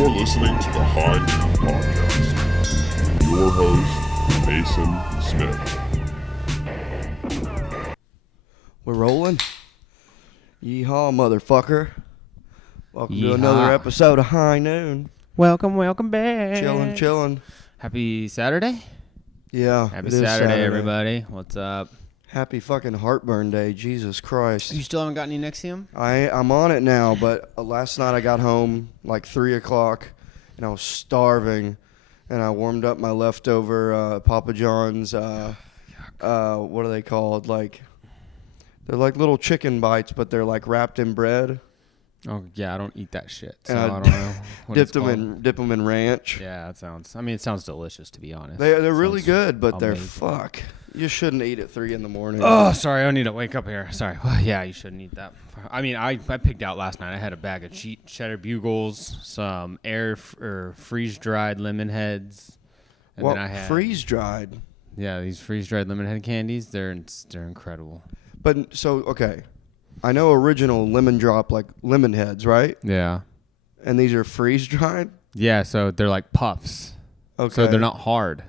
You're listening to the High Noon Podcast with your host, Mason Smith. We're rolling. Yeehaw, motherfucker. Welcome to Yeehaw. another episode of High Noon. Welcome back. Chilling. Happy Saturday. Yeah. Happy it is Saturday, everybody. What's up? Happy fucking heartburn day. Jesus Christ. You still haven't got any Nexium? I'm on it now, but last night I got home like 3 o'clock and I was starving and I warmed up my leftover Papa John's, what are they called? They're like little chicken bites, but they're like wrapped in bread. Oh, yeah, I don't eat that shit, so And I don't know what Dip it's called. them in ranch. Yeah, it sounds delicious, to be honest. They're really good, but they're amazing. fuck. You shouldn't eat at 3 in the morning. Oh, sorry, I need to wake up here. Sorry. Yeah, you shouldn't eat that. I mean, I picked out last night. I had a bag of cheddar bugles, some freeze-dried lemon heads. And Well, then I had freeze-dried. Yeah, these freeze-dried lemon head candies, they're incredible. But, so, okay. I know original lemon drop, like lemon heads, right? Yeah. And these are freeze-dried? Yeah, so they're like puffs. Okay. So they're not hard.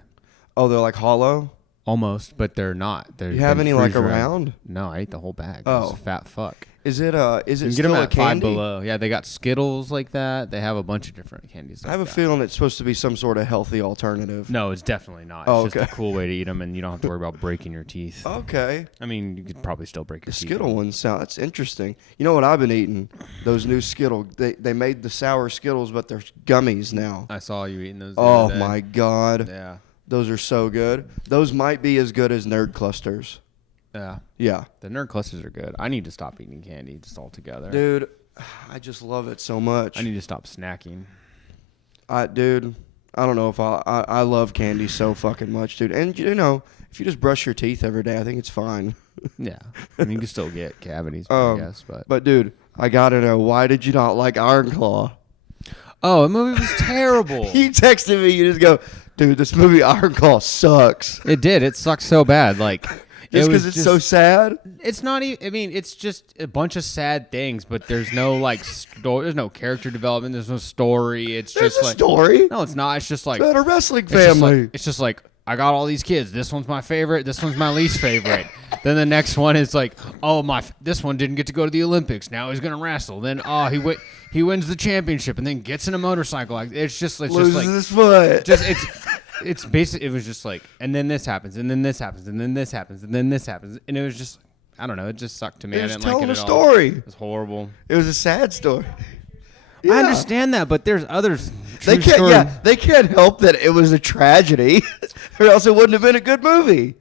Oh, they're like hollow? Almost, but they're not. You have any like around? No, I ate the whole bag. Oh. It's a fat fuck. Is it You can still get them a at candy? Five Below. Yeah, they got Skittles like that. They have a bunch of different candies like I have a that. feeling it's supposed to be some sort of healthy alternative. No, it's definitely not. It's Oh, just okay. a cool way to eat them, and you don't have to worry about breaking your teeth. Okay. I mean, you could probably still break your The teeth. Skittle ones sound, that's interesting. You know what I've been eating? Those new Skittle. They made the sour Skittles, but they're gummies now. I saw you eating those. the Oh other day. my God. Yeah. Those are so good. Those might be as good as Nerd Clusters. Yeah. Yeah. The Nerd Clusters are good. I need to stop eating candy just altogether. Dude, I just love it so much. I need to stop snacking. Dude, I don't know if I love candy so fucking much, dude. And, you know, if you just brush your teeth every day, I think it's fine. Yeah. I mean, you can still get cavities, I guess. But, dude, I got to know, why did you not like Iron Claw? Oh, the movie was terrible. You texted me, you just go, dude, this movie Iron Claw sucks. It did. It sucked so bad. Like, Just because it's so sad? It's not even. I mean, it's just a bunch of sad things, but there's no like story. There's no character development. There's no story. It's There's just a like story. no, it's not. It's just like It's about a wrestling it's just family. like- It's just like I got all these kids. This one's my favorite. This one's my least favorite. Then the next one is like, oh this one didn't get to go to the Olympics. Now he's gonna wrestle. Then he wins the championship and then gets in a motorcycle. It's just Loses like his foot. it's basic. It was just like, and then this happens, and then this happens, and then this happens, and then this happens, and it was just, I don't know. It just sucked to me. It I was didn't like telling it a at all. story. It was horrible. It was a sad story. I Yeah. understand that, but there's others. They can't help that it was a tragedy, or else it wouldn't have been a good movie.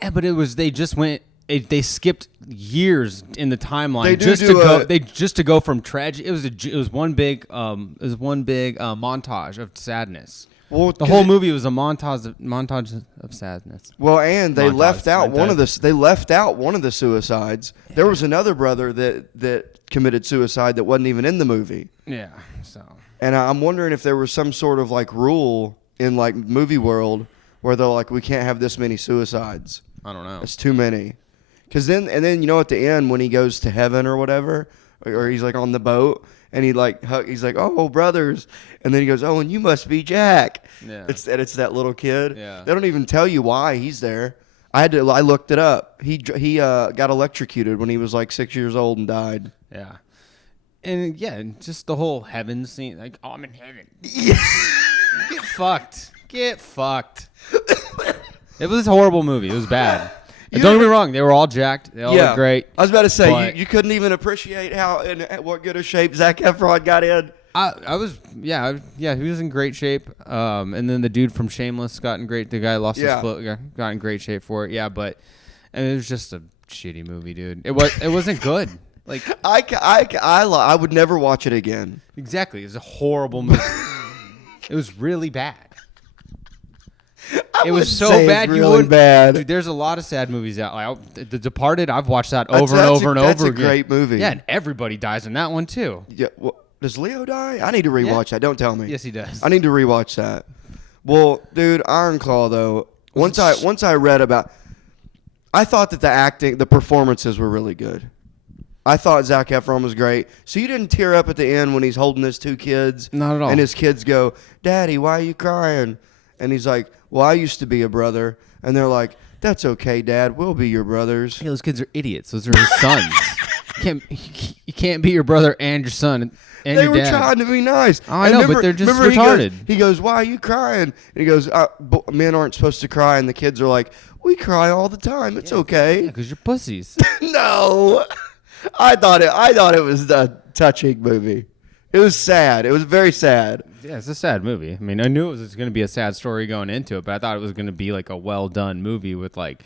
Yeah, but it was. They just went. They skipped years in the timeline They do just do to go. a- They just to go from tragedy. It was one big montage of sadness. Well, The whole movie was a montage of sadness. Well, and they Montage, left out like one that. of the. They left out one of the suicides. There was another brother that committed suicide that wasn't even in the movie. Yeah. So. And I'm wondering if there was some sort of like rule in like movie world where they're like, we can't have this many suicides. I don't know. It's too many. And then you know at the end when he goes to heaven or whatever, or he's like on the boat and he's like, oh brothers, and then he goes, oh, and you must be Jack. Yeah. It's that little kid. Yeah. They don't even tell you why he's there. I looked it up. He got electrocuted when he was like 6 years old and died. Yeah. And yeah, just the whole heaven scene, like, oh, I'm in heaven. Yeah. Get fucked. Get fuckkt. It was a horrible movie. It was bad. And don't get me wrong. They were all jacked. They all looked great. I was about to say, but- you couldn't even appreciate what good a shape Zac Efron got in. I was, yeah, he was in great shape. And then the dude from Shameless got in great. The guy lost his foot, got in great shape for it. Yeah, but it was just a shitty movie, dude. It wasn't good. Like I would never watch it again. exactly, it was a horrible movie. It was really bad. It was so bad you really would. bad. Dude, there's a lot of sad movies out. Like The Departed, I've watched that over and over and over That's a again. great movie. Yeah, and everybody dies in that one too. Yeah. Well, does Leo die? I need to rewatch that. Don't tell me. Yes, he does. I need to rewatch that. Well, dude, Iron Claw though. Once I read about, I thought that the performances were really good. I thought Zac Efron was great. So you didn't tear up at the end when he's holding his 2 kids? Not at all. And his kids go, "Daddy, why are you crying?" And he's like, "Well, I used to be a brother." And they're like, "That's okay, Dad. We'll be your brothers." Hey, those kids are idiots. Those are his sons. You can't be your brother and your son and They your were dad. trying to be nice. Oh, I know, but they're just retarded. He goes, "Why are you crying?" And he goes, "Men aren't supposed to cry." And the kids are like, "We cry all the time. It's okay." Because you're pussies. No. I thought it was a touching movie. It was sad. It was very sad. Yeah, it's a sad movie. I mean, I knew it was going to be a sad story going into it, but I thought it was going to be like a well done movie with like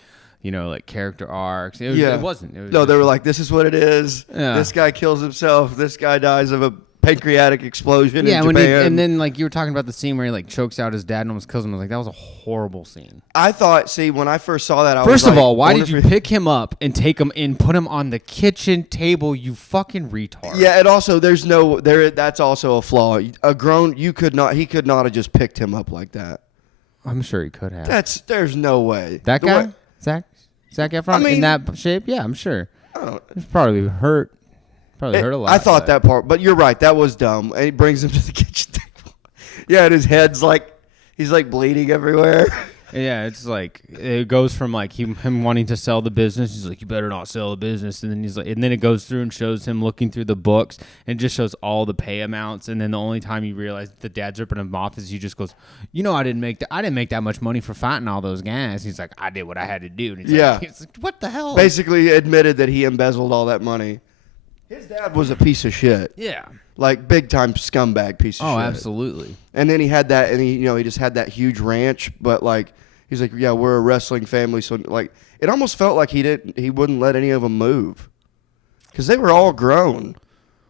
character arcs. It wasn't. It was They were like, "This is what it is. Yeah. This guy kills himself. This guy dies of a pancreatic explosion in when Japan." and then like you were talking about the scene where he like chokes out his dad and almost kills him. I was like, that was a horrible scene. I thought, when I first saw that, I was First of like, all, why wonder did you if pick him up and take him and put him on the kitchen table? You fucking retard. Yeah, and also that's also a flaw. He could not have just picked him up like that. I'm sure he could have. There's no way. That The guy, way- Zac Efron, in that shape. Yeah, I'm sure. He's probably hurt. Probably hurt a lot. I thought that part, but you're right. That was dumb. And he brings him to the kitchen table. Yeah, and his head's like he's like bleeding everywhere. Yeah, it's like it goes from like him wanting to sell the business. He's like, "You better not sell the business," and then he's like, and then it goes through and shows him looking through the books and it just shows all the pay amounts. And then the only time you realize the dad's ripping him off is he just goes, I didn't make that much money for fighting all those guys. He's like, "I did what I had to do." And he's Yeah. like, he's like, what the hell? Basically admitted that he embezzled all that money. His dad was a piece of shit. Yeah. Like big time scumbag piece of shit. Oh, absolutely. And then he had that, and he just had that huge ranch, but like he's like, "Yeah, we're a wrestling family," so like it almost felt like he wouldn't let any of them move, because they were all grown,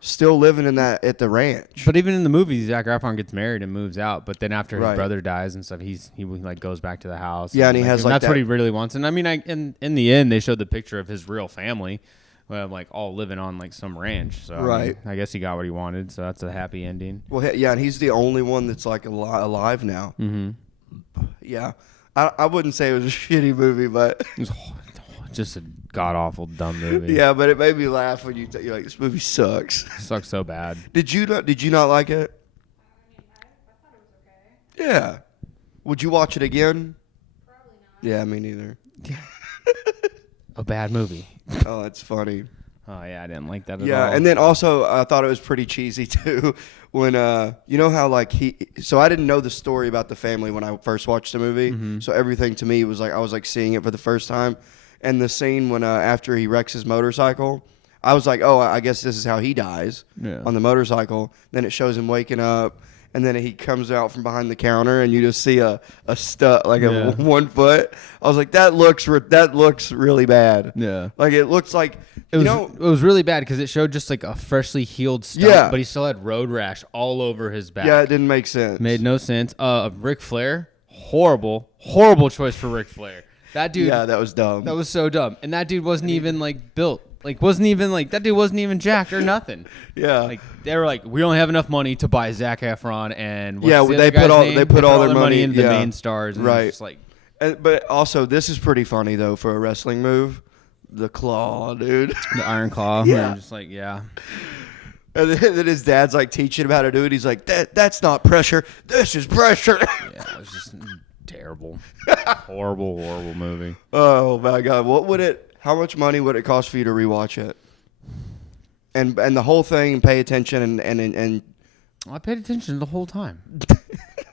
still living at the ranch. But even in the movie, Zac Efron gets married and moves out. But then after his Right. brother dies and stuff, he like goes back to the house. Yeah, and he has, like, that's that- what he really wants. And I mean, in the end, they showed the picture of his real family, like all living on like some ranch. So Right. I guess he got what he wanted. So that's a happy ending. Well, yeah, and he's the only one that's like alive now. Mm-hmm. Yeah, I wouldn't say it was a shitty movie, but It was just a god awful dumb movie. yeah, but it made me laugh when you're like, "This movie sucks." It sucks so bad. Did you not like it? I thought it was okay. Yeah. Would you watch it again? Probably not. Yeah, me neither. A bad movie. Oh, that's funny. Oh yeah, I didn't like that at all. Yeah, and then also I thought it was pretty cheesy too when you know how like so I didn't know the story about the family when I first watched the movie. Mm-hmm. So everything to me was like I was like seeing it for the first time. And the scene when after he wrecks his motorcycle, I was like, "Oh, I guess this is how he dies on the motorcycle." Then it shows him waking up, and then he comes out from behind the counter, and you just see a stud like a 1 foot. I was like, "That looks really bad." Yeah. Like it looks like It was really bad because it showed just like a freshly healed stump, Yeah. but he still had road rash all over his back. Yeah, it didn't make sense. Made no sense. Ric Flair, horrible choice for Ric Flair. That dude, Yeah, that was dumb. that was so dumb. And that dude wasn't even like built. Like that dude wasn't even jacked or nothing. Yeah. Like they were like, we only have enough money to buy Zac Efron and what's Yeah, the they other put guy's all- name? they put all their money money- into the yeah. main stars. And Right. It was just like, But also, this is pretty funny though for a wrestling move. The claw, dude. the Iron Claw. Yeah. I'm just like, yeah. And then his dad's like teaching him how to do it. He's like, "That's not pressure. This is pressure." Yeah, it was just terrible. horrible movie. Oh my god! How much money would it cost for you to rewatch it? And the whole thing, pay attention and I paid attention the whole time.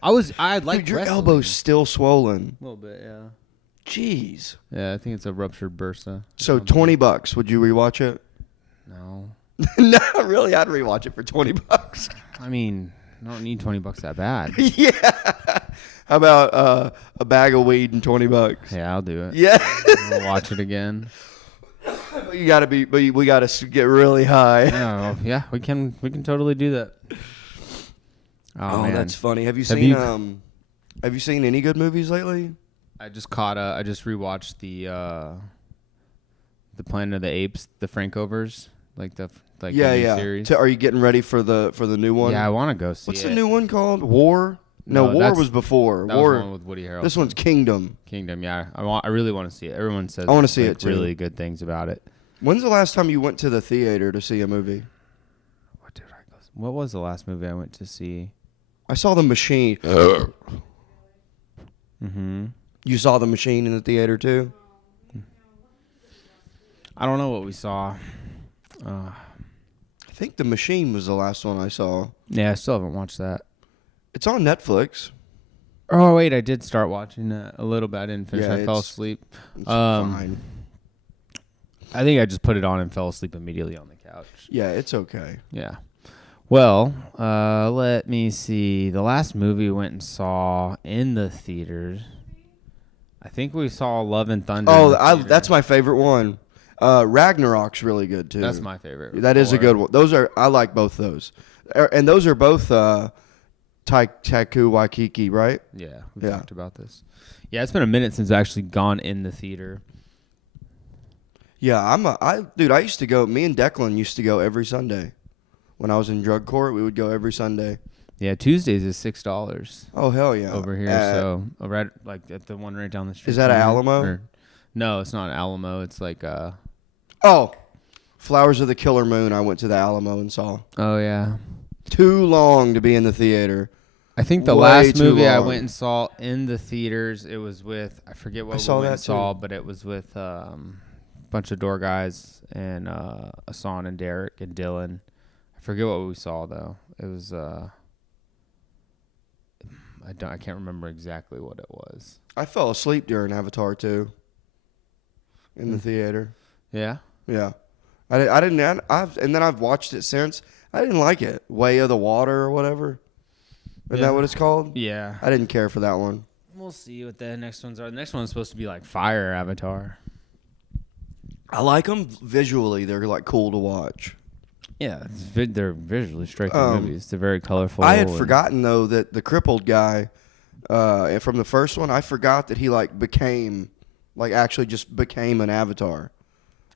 I like dude, your wrestling. elbow's still swollen. A little bit, yeah. Jeez. Yeah, I think it's a ruptured bursa. So $20, would you rewatch it? No, No, really, I'd rewatch it for $20. I mean, I don't need $20 that bad. Yeah. How about a bag of weed and $20? Yeah, I'll do it. Yeah. I'll watch it again. We gotta get really high. Yeah, yeah, we can totally do that. Oh, man. that's funny. Have you Have seen any good movies lately? I just rewatched the Planet of the Apes, the Frankovers, the new series. Are you getting ready for the new one? Yeah, I want to go see What's it. the new one called? War? No, War that's- was before. That War. was the one with Woody Harrelson. This one's Kingdom. Kingdom, yeah. I really want to see it. Everyone says I wanna see it, too. really good things about it. When's the last time you went to the theater to see a movie? What was the last movie I went to see? I saw The Machine. Mm-hmm. You saw The Machine in the theater too? I don't know what we saw. I think The Machine was the last one I saw. Yeah, I still haven't watched that. It's on Netflix. Oh, wait, I did start watching that a little bit. I didn't finish. Yeah, I fell asleep. It's fine. I think I just put it on and fell asleep immediately on the couch. Yeah, it's okay. Yeah. Well, let me see. The last movie we went and saw in the theaters, I think we saw Love and Thunder. Oh, that's my favorite one. Ragnarok's really good too. That's my favorite. That is a good one. I like both those. And those are both Taika Waititi, right? Yeah, we talked about this. Yeah, it's been a minute since I've actually gone in the theater. Yeah, I used to go. Me and Declan used to go every Sunday. When I was in drug court, we would go every Sunday. Yeah, Tuesdays is $6. Oh hell yeah! Over here, so right like at the one right down the street. Is that an Alamo? No, it's not an Alamo. It's like Flowers of the Killer Moon. I went to the Alamo and saw. Oh yeah. Too long to be in the theater. I think the last movie I went and saw in the theaters, it was with, I forget what we went and saw, but it was with a bunch of door guys and Asan and Derek and Dylan. I forget what we saw though. It was I can't remember exactly what it was. I fell asleep during Avatar 2 in the theater. Yeah? Yeah. And then I've watched it since. I didn't like it. Way of the Water or whatever. Isn't that what it's called? Yeah. I didn't care for that one. We'll see what the next ones are. The next one's supposed to be like Fire Avatar. I like them visually. They're like cool to watch. Yeah, they're visually striking movies. They're very colorful. I had forgotten though that the crippled guy from the first one. I forgot that he actually just became an avatar.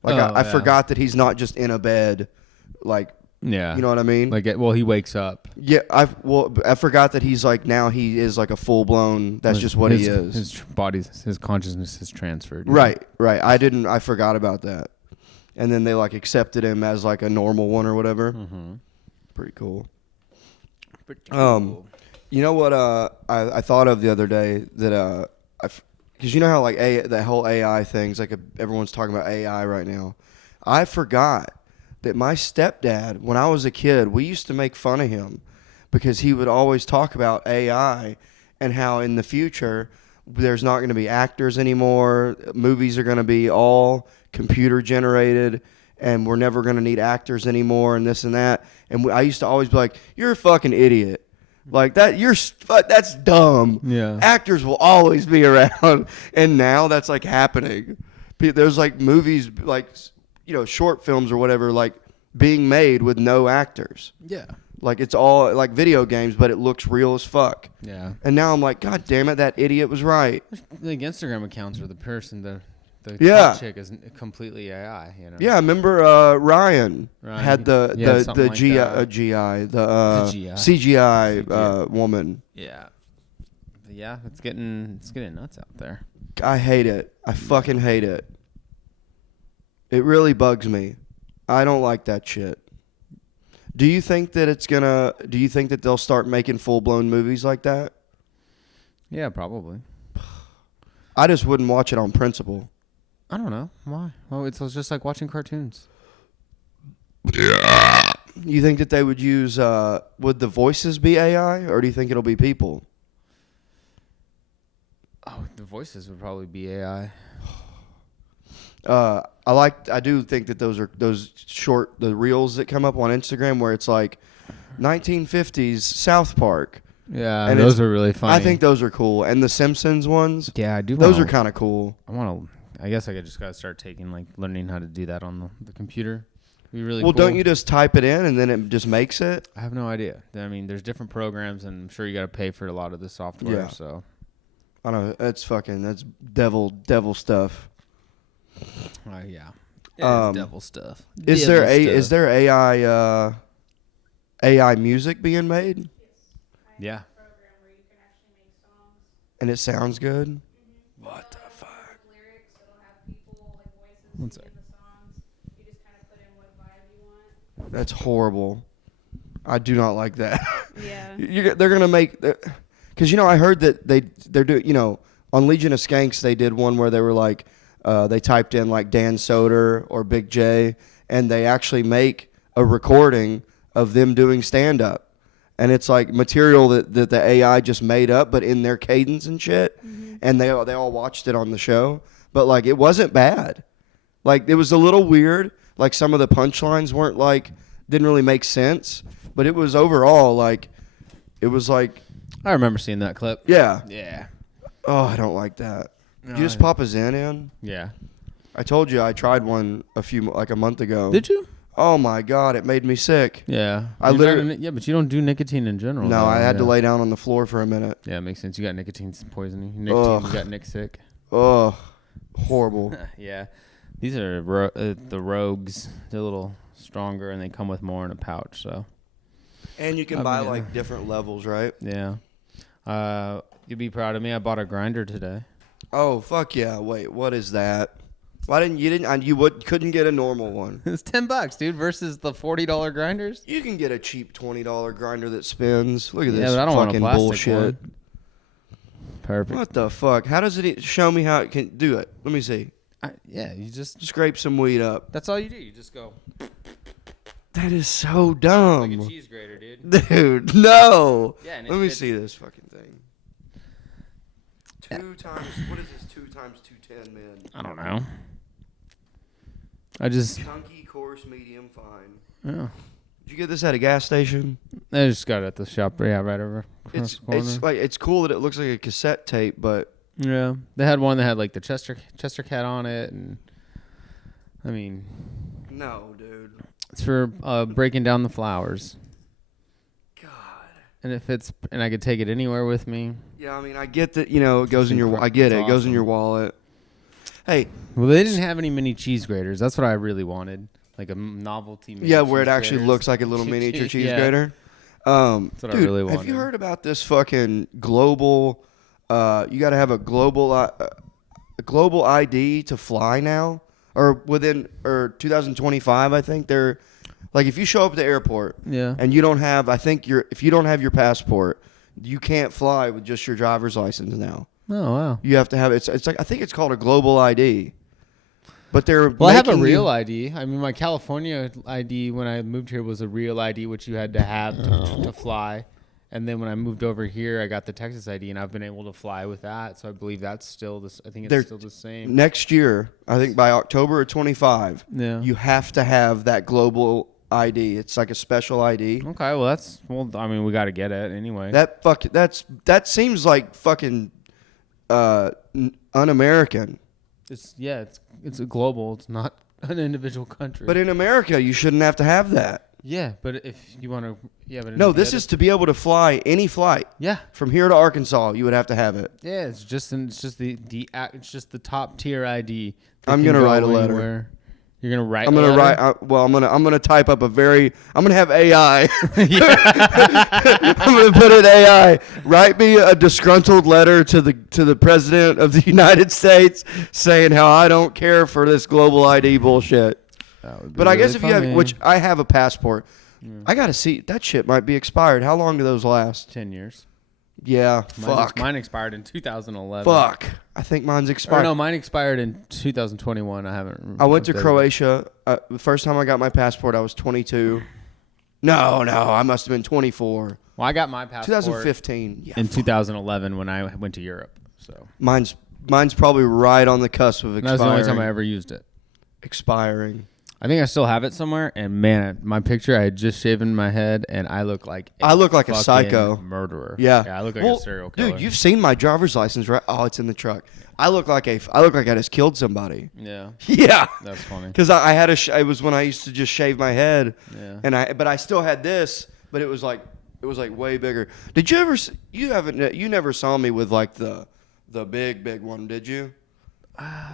I forgot that he's not just in a bed, Yeah, you know what I mean. He wakes up. Yeah, I forgot that he's now he is like a full blown. That's just what he is. His consciousness is transferred. Right. I forgot about that. And then they accepted him as a normal one or whatever. Mm-hmm. Pretty cool. You know what I thought of the other day that because you know how that whole AI things everyone's talking about AI right now. I forgot that my stepdad, when I was a kid, we used to make fun of him because he would always talk about AI and how in the future there's not going to be actors anymore. Movies are going to be all computer generated and we're never going to need actors anymore and this and that. And I used to always be like, you're a fucking idiot. That's dumb. Yeah. Actors will always be around. And now that's happening. There's movies short films or whatever being made with no actors. Yeah. It's all like video games, but it looks real as fuck. Yeah. And now I'm like, God damn it, that idiot was right. Instagram accounts where the person, the hot chick is completely AI. Yeah, remember Ryan had the CGI woman. Yeah. Yeah, it's getting nuts out there. I hate it. I fucking hate it. It really bugs me. I don't like that shit. Do you think that they'll start making full-blown movies like that? Yeah, probably. I just wouldn't watch it on principle. I don't know. Why? Well, it's just like watching cartoons. You think that they would use, would the voices be AI, or do you think it'll be people? Oh, the voices would probably be AI. I do think that the reels that come up on Instagram where it's 1950s South Park. Yeah, and those are really funny. I think those are cool. And the Simpsons ones. Yeah, I do. Those are kind of cool. I guess I just got to start learning how to do that on the computer. It'd be really cool. Don't you just type it in and then it just makes it? I have no idea. I mean, there's different programs and I'm sure you got to pay for a lot of the software. Yeah. So I don't know. That's devil stuff. Yeah. It's devil stuff. Is there AI music being made? Yeah. And it sounds good? Mm-hmm. What the fuck? One sec. That's horrible. I do not like that. Yeah. They're gonna make, because I heard that they're doing, on Legion of Skanks they did one where they were like, they typed in like Dan Soder or Big J, and they actually make a recording of them doing stand up, and it's like material that the AI just made up, but in their cadence and shit, and they all watched it on the show, but like it wasn't bad, like it was a little weird, like some of the punchlines weren't like didn't really make sense. But it was overall like, it was like. I remember seeing that clip. Yeah. Yeah. Oh, I don't like that. No, Did you just pop a Zen in? Yeah. I told you I tried one a month ago. Did you? Oh my God, it made me sick. Yeah. I literally. Yeah, but you don't do nicotine in general. No, though. I had to Yeah. lay down on the floor for a minute. Yeah, it makes sense. You got nicotine poisoning. Nicotine, you got Nick sick. Ugh, horrible. Yeah. These are the Rogues. They're a little stronger, and they come with more in a pouch, so. And you can buy like different levels, right? Yeah. You'd be proud of me. I bought a grinder today. Oh fuck yeah! Wait, what is that? Why didn't couldn't get a normal one? It's $10, dude, versus the $40 grinders. You can get a cheap $20 grinder that spins. Look at this but I don't want a fucking plastic bullshit. one. Perfect. What the fuck? How does it show me how it can do it? Let me see. Yeah, you just Scrape some weed up. that's all you do. You just go That is so like a dumb. cheese grater, dude. Dude, no. Yeah, and Let me it's- see this fucking thing. 2 times, what is this 2 times 210, man? I don't know. I just Chunky, coarse, medium, fine. yeah. Did you get this at a gas station? I just got it at the shop. Yeah, right over across the corner. It's cool that it looks like a cassette tape, but Yeah, they had one that had like the Chester cat on it, and I mean, no, dude. it's for breaking down the flowers. God. And it fits, and I could take it anywhere with me. Yeah, I mean, I get that, it goes in your. I get it. It goes in your wallet. Hey. Well, they didn't have any mini cheese graters. That's what I really wanted, like a novelty. Mini Yeah, where it cheese actually graters. looks like a little miniature cheese Yeah. grater. That's what I Dude, really have wanted. you heard about this fucking global? You got to have a global ID to fly now, or 2025. I think they're like, if you show up at the airport, Yeah. and you don't have, if you don't have your passport, you can't fly with just your driver's license now. Oh wow. You have to have it's like, I think it's called a global ID. But they're Well, I have a making real you- ID. I mean, my California ID when I moved here was a real ID, which you had to have to fly. And then when I moved over here, I got the Texas ID, and I've been able to fly with that. So I believe that's still this. I think it's They're- still the same. Next year, I think by October of 25, Yeah. you have to have that global ID. It's like a special ID. Okay. Well, I mean, we got to get it anyway. That seems like fucking un-American. It's a global. It's not an individual country. But in America, you shouldn't have to have that. yeah, but if you want to, yeah, but No, this is to be able to fly any flight yeah, from here to Arkansas. You would have to have it. yeah. It's just it's just the top tier ID. that I'm can gonna go write a letter. anywhere. You're gonna write. I'm a gonna letter? write. I'm gonna type up I'm gonna have AI. I'm gonna put in AI. Write me a disgruntled letter to the president of the United States saying how I don't care for this global ID bullshit. That would be But I guess really if you have, funny. which I have a passport, I gotta see that shit might be expired. How long do those last? 10 years. Yeah, fuck, Mine expired in 2011. fuck. I think mine's Or expired. no, mine expired in 2021. I haven't. I went to updated it. Croatia. The first time I got my passport, I was 22. No, I must have been 24. Well, I got my passport 2015. Yeah, in 2011 when I went to Europe. So mine's probably right on the cusp of that expiring. was the only time I ever used it. Expiring. I think I still have it somewhere. And man, my picture, I had just shaven my head, and I look like I look like a fucking psycho. murderer. Yeah. I look like Well, a serial killer. Dude, you've seen my driver's license, right? Oh, it's in the truck. I look like I just killed somebody. Yeah, Yeah. that's funny. Because I had it was when I used to just shave my head, Yeah. but I still had this, but it was like way bigger. Did you ever? You never saw me with like the big one, did you?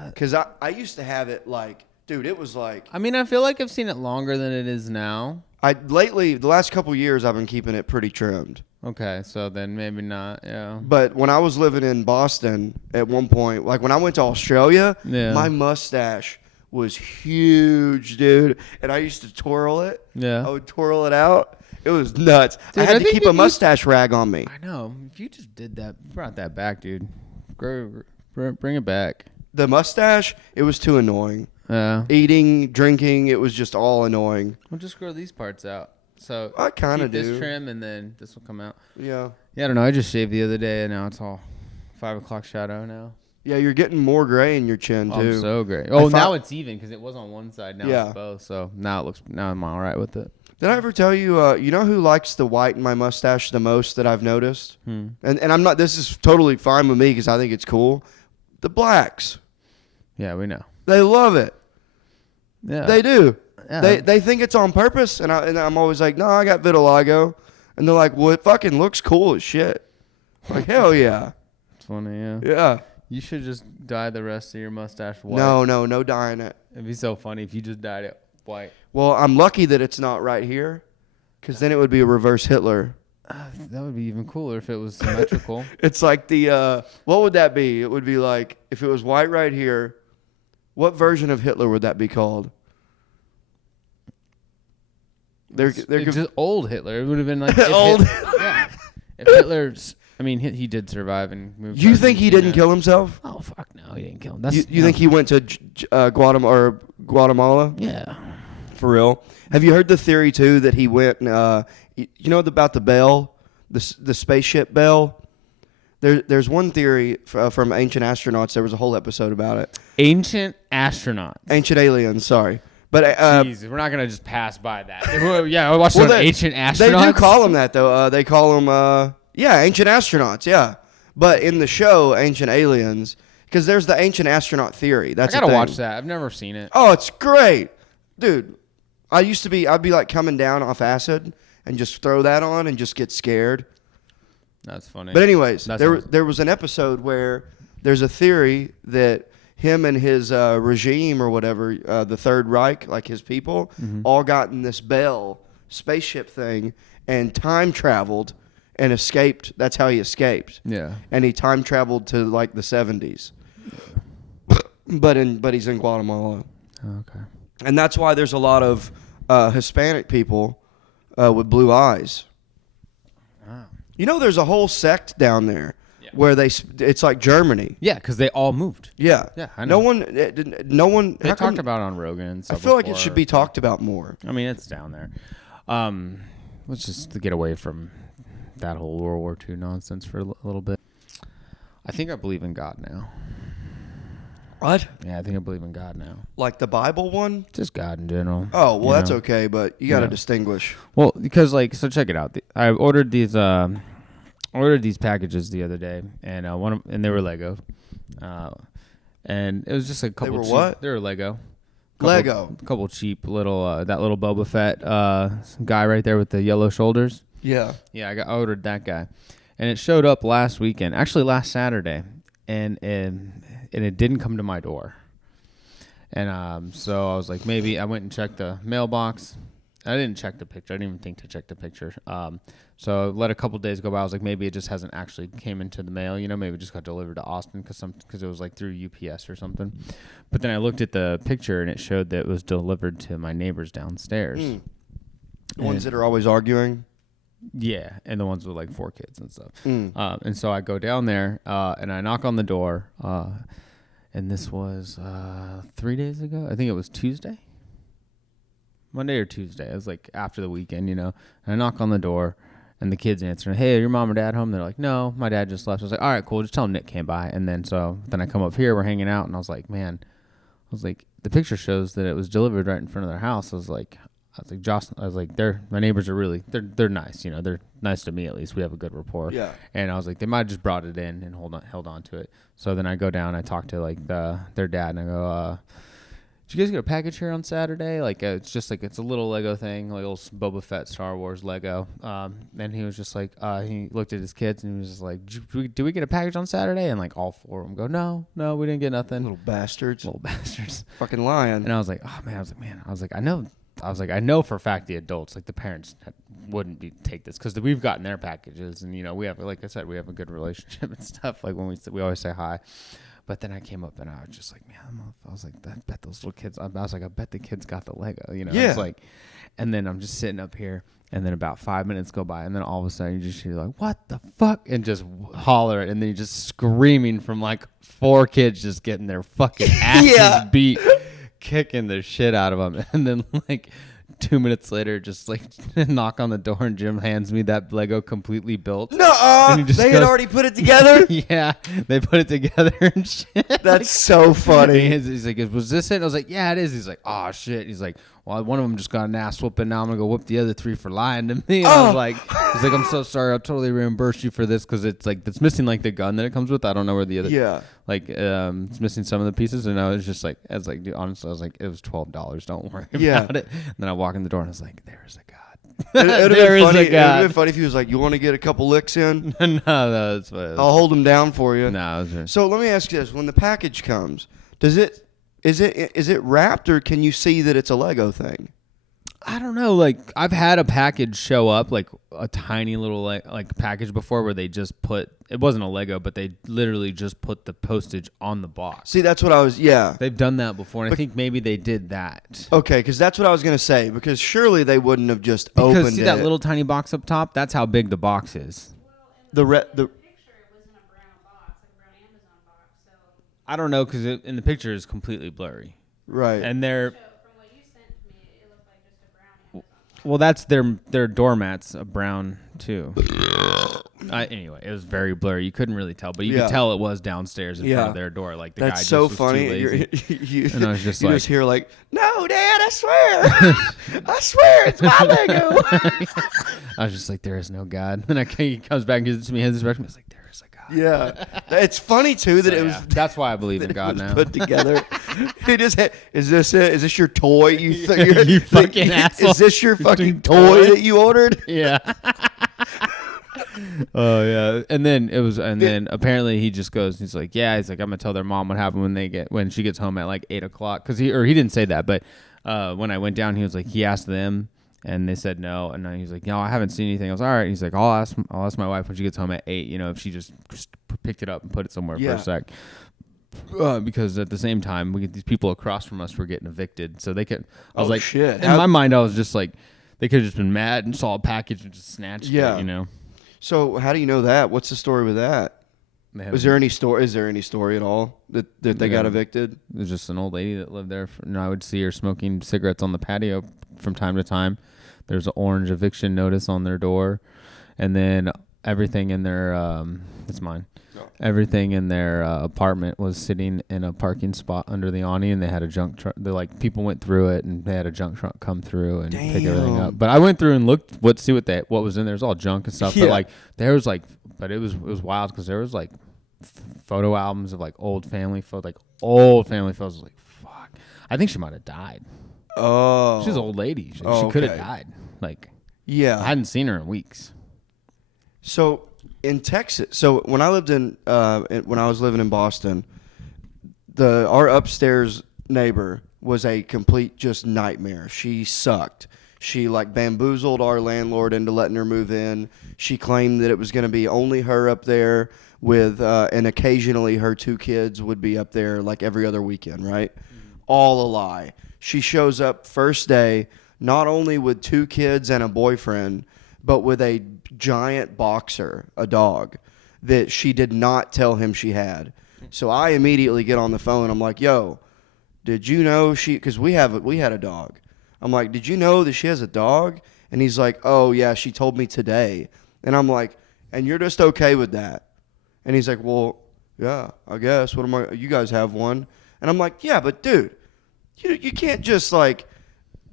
Because I used to have it like, dude, it was like I mean, I feel like I've seen it longer than it is now. the last couple years I've been keeping it pretty trimmed. Okay, so then maybe not. Yeah. But when I was living in Boston at one point, like when I went to Australia, Yeah. my mustache was huge, dude. And I used to twirl it. Yeah. I would twirl it out. It was nuts. Dude, I had I to think keep if a you- mustache rag on me. I know. If you just did that, brought that back, dude. Bring it back. The mustache, it was too annoying. Yeah. Eating, drinking, it was just all annoying. We'll just grow these parts out. So I kinda keep this do. trim, and then this will come out. Yeah. Yeah, I don't know. I just shaved the other day, and now it's all 5 o'clock shadow now. Yeah, you're getting more gray in your chin, Oh, too. I'm so great. Oh, fi- now it's even because it was on one side. Now Yeah. it's both. So now I'm all right with it. Did I ever tell you, you know who likes the white in my mustache the most that I've noticed? And I'm not, this is totally fine with me because I think it's cool. The blacks. Yeah, we know. They love it. Yeah. They do. Yeah. They think it's on purpose, and I'm always like, no, I got vitiligo. And they're like, well, it fucking looks cool as shit. Like, hell yeah. It's funny, yeah. Yeah. You should just dye the rest of your mustache white. No dyeing it. It'd be so funny if you just dyed it white. Well, I'm lucky that it's not right here, because then it would be a reverse Hitler. That would be even cooler if it was symmetrical. It's like the, what would that be? It would be like, if it was white right here, what version of Hitler would that be called? It's just old Hitler. It would have been like Old. Yeah. If Hitler's, I mean, he did survive and moved. You to think he Argentina. didn't kill himself? Oh fuck no, he didn't kill him. That's You think he went to Guatemala? Yeah. For real? Have you heard the theory too that he went? You know about the Bell, the spaceship Bell. There's one theory from ancient astronauts. There was a whole episode about it. Ancient astronauts. Ancient aliens. Sorry, but Jeez, we're not gonna just pass by that. Yeah, I watched ancient astronauts. They do call them that though. They call them ancient astronauts. Yeah, but in the show, ancient aliens, because there's the ancient astronaut theory. I That's gotta a thing. watch that. I've never seen it. Oh, it's great, dude. I'd be like coming down off acid and just throw that on and just get scared. That's funny. But anyways, That's there awesome. there was an episode where there's a theory that him and his regime or whatever, the Third Reich, like his people, all got in this Bell spaceship thing and time traveled and escaped. That's how he escaped. Yeah. And he time traveled to like the 70s. But he's in Guatemala. Okay. And that's why there's a lot of Hispanic people with blue eyes. Wow. You know, there's a whole sect down there where it's like Germany. Yeah, because they all moved. Yeah. Yeah, I know. No one. They how come- talked about it on Rogan and I stuff. feel like it before. should be talked about more. I mean, it's down there. Let's just get away from that whole World War II nonsense for a little bit. I think I believe in God now. What? Yeah, I think I believe in God now. Like the Bible one? Just God in general. Oh, well, you that's know? okay, but you got to Yeah. distinguish. Well, because so check it out. I ordered these packages the other day, and and they were Lego, and it was just a couple. were what? They were Lego. Lego. A couple cheap little that little Boba Fett guy right there with the yellow shoulders. Yeah. Yeah, I ordered that guy, and it showed up last weekend, actually last Saturday, and it didn't come to my door. And so I was like, maybe I went and checked the mailbox. I didn't check the picture. I didn't even think to check the picture. So I let a couple days go by. I was like, maybe it just hasn't actually came into the mail. You know, maybe it just got delivered to Austin because it was like through UPS or something. But then I looked at the picture and it showed that it was delivered to my neighbors downstairs. The ones that are always arguing. Yeah, and the ones with like 4 kids and stuff. And so I go down there and I knock on the door. And this was 3 days ago. I think it was Tuesday. Monday or Tuesday. It was like after the weekend, you know. And I knock on the door, and the kids answer, hey, are your mom or dad home? They're like, no, my dad just left. I was like, all right, cool. Just tell them Nick came by. And then I come up here, we're hanging out, and I was like, the picture shows that it was delivered right in front of their house. I was like, Josh, my neighbors are really, they're nice, you know. They're nice to me at least. We have a good rapport. Yeah. And I was like, they might have just brought it in and held on to it. So then I go down, I talk to like their dad, and I go, did you guys get a package here on Saturday? Like, it's just like, it's a little Lego thing, like a little Boba Fett Star Wars Lego. And he was just like, he looked at his kids and he was just like, do we get a package on Saturday? And like all 4 of them go, no, we didn't get nothing. Little bastards. Little bastards. Fucking lying. And I was like, oh man, I know for a fact the adults, like the parents, wouldn't take this because we've gotten their packages, and you know we have, like I said, we have a good relationship and stuff. Like when we always say hi, But then I came up and I was just like, man, I was like, I bet those little kids. I was like, I bet the kids got the Lego. You know, Yeah. It's like, and then I'm just sitting up here, and then about 5 minutes go by, and then all of a sudden you just hear like, what the fuck, and just holler it, and then you're just screaming from like 4 kids just getting their fucking asses beat, kicking the shit out of them, and then like 2 minutes later, just like knock on the door, and Jim hands me that Lego completely built. No, they had already put it together. Yeah, they put it together and shit. That's so funny. He's like, was this it? I was like, yeah, it is. He's like, oh shit. He's like, well, one of them just got an ass whooping. Now I'm gonna go whoop the other 3 for lying to me. And I was like, he's like, I'm so sorry. I'll totally reimburse you for this because it's like it's missing like the gun that it comes with. I don't know where the other it's missing some of the pieces. And I was just like, dude, honestly, I was like, it was $12. Don't worry about it. And then I walk in the door and I was like, there's a God. It would have been funny if he was like, you want to get a couple licks in? No, that's what I'll hold them down for you. No. So let me ask you this: when the package comes, is it wrapped, or can you see that it's a Lego thing? I don't know. Like I've had a package show up, like a tiny little like package before, where they just put it wasn't a Lego, but they literally just put the postage on the box. See, that's what I was. Yeah, they've done that before, and I think maybe they did that. Okay, because that's what I was gonna say. Because surely they wouldn't have just opened it. Because see that little tiny box up top? That's how big the box is. The picture, it was in a brown box, like a brown Amazon box. So I don't know because in the picture is completely blurry. Right. And they're from what you sent to me, it looked like just a brown Amazon box. well, that's their doormats, a brown too. Anyway, it was very blurry. You couldn't really tell, but you could tell it was downstairs in front of their door. Like the guy just so was funny. too lazy. And I was just you like, just hear like, no, Dad, I swear, I swear, it's my Lego. I was just like, there is no God. Then he comes back and gives it to me, hands it back to me. I was like, there is a God. Yeah, it's funny too that So, it was. That's why I believe in God now. Put together. He just is this it? Is this your toy? You fucking asshole. Is this your fucking toy that you ordered? Yeah. Oh yeah, and then apparently he just goes. He's like, I'm gonna tell their mom what happened when she gets home at like 8:00. Cause he didn't say that, but when I went down, he was like, he asked them, and they said no, and then he's like, no, I haven't seen anything. I was all right. He's like, I'll ask my wife when she gets home at 8. You know, if she just picked it up and put it somewhere for a sec. Because at the same time, these people across from us were getting evicted, so they could. I was like, shit. In my mind, I was just like, they could have just been mad and saw a package and just snatched it. You know. So how do you know that? What's the story with that? Is there any story at all that they got evicted? There's just an old lady that lived there. I would see her smoking cigarettes on the patio from time to time. There's an orange eviction notice on their door, and then everything in their it's mine. Everything in their apartment was sitting in a parking spot under the awning, and they had a junk truck. People went through it, and they had a junk truck come through and pick everything up. But I went through and looked, what was in there. It was all junk and stuff. Yeah. But it was wild because there was like photo albums of like old family photos. I was like, fuck. I think she might have died. Oh, She's an old lady. She could have died. Like, yeah, I hadn't seen her in weeks. So. In Texas, so when I lived when I was living in Boston, our upstairs neighbor was a complete just nightmare. She sucked. She like bamboozled our landlord into letting her move in. She claimed that it was going to be only her up there with, and occasionally her 2 kids would be up there like every other weekend, right? Mm-hmm. All a lie. She shows up first day, not only with 2 kids and a boyfriend, but with a giant boxer, a dog, that she did not tell him she had. So I immediately get on the phone. I'm like, yo, did you know because we had a dog. I'm like, did you know that she has a dog? And he's like, oh, yeah, she told me today. And I'm like, and you're just okay with that? And he's like, well, yeah, I guess. You guys have one? And I'm like, yeah, but dude, you can't just like,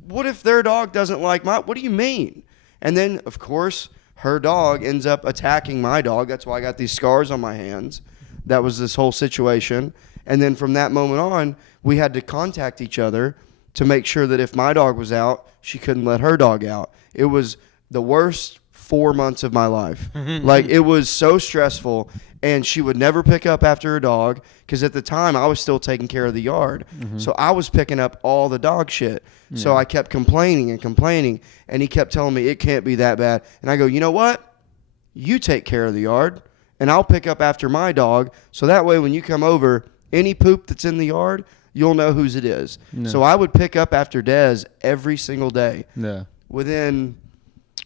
what if their dog doesn't like what do you mean? And then, of course, her dog ends up attacking my dog. That's why I got these scars on my hands. That was this whole situation. And then from that moment on, we had to contact each other to make sure that if my dog was out, she couldn't let her dog out. It was the worst 4 months of my life. Like, it was so stressful. And she would never pick up after her dog because at the time I was still taking care of the yard. Mm-hmm. So I was picking up all the dog shit. Yeah. So I kept complaining. And he kept telling me it can't be that bad. And I go, you know what? You take care of the yard and I'll pick up after my dog. So that way when you come over, Any poop that's in the yard, you'll know whose it is. No. So I would pick up after Dez every single day. Yeah. Within,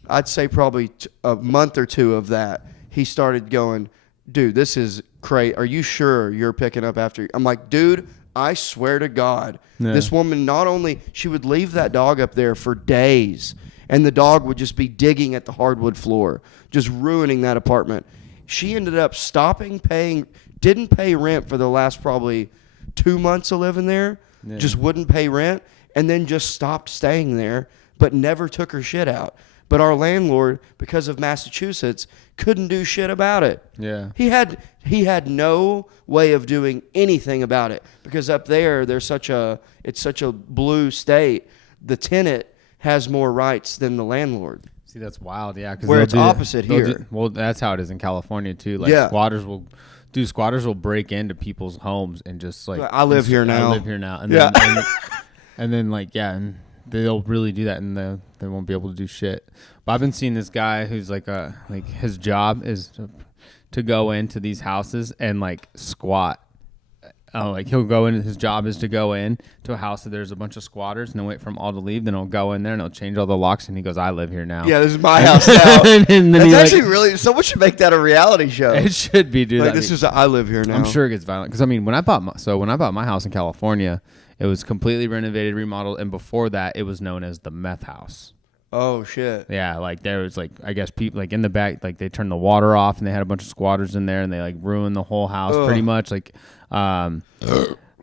I'd say probably a month or two of that, he started going, dude, this is crazy. Are you sure you're picking up after? I'm like, dude, I swear to God, this woman not only, she would leave that dog up there for days, and the dog would just be digging at the hardwood floor, just ruining that apartment. She ended up stopping paying, didn't pay rent for the last probably 2 months of living there, just wouldn't pay rent, and then just stopped staying there, but never took her shit out. But our landlord, because of Massachusetts, couldn't do shit about it. Yeah. He had no way of doing anything about it, because up there it's such a blue state. The tenant has more rights than the landlord. See, that's wild. Yeah, Where it's opposite here. Well, that's how it is in California too. Like squatters will break into people's homes and just like I live here now. And Yeah. then, and then and they'll really do that, and they won't be able to do shit. But I've been seeing this guy who's like his job is to go into these houses and like squat. He'll go in. His job is to go in to a house that there's a bunch of squatters, and then wait for them all to leave. Then he'll go in there and he'll change all the locks, and he goes, "I live here now." Yeah, this is my house now. And then That's he, actually really. Someone should make that a reality show. It should be, dude. Like, this is I live here now. I'm sure it gets violent because I mean, when I bought my house in California, it was completely renovated, remodeled, and before that, it was known as the meth house. Oh shit. Yeah, like there was like I guess people like in the back, like they turned the water off and they had a bunch of squatters in there and they like ruined the whole house pretty much, like or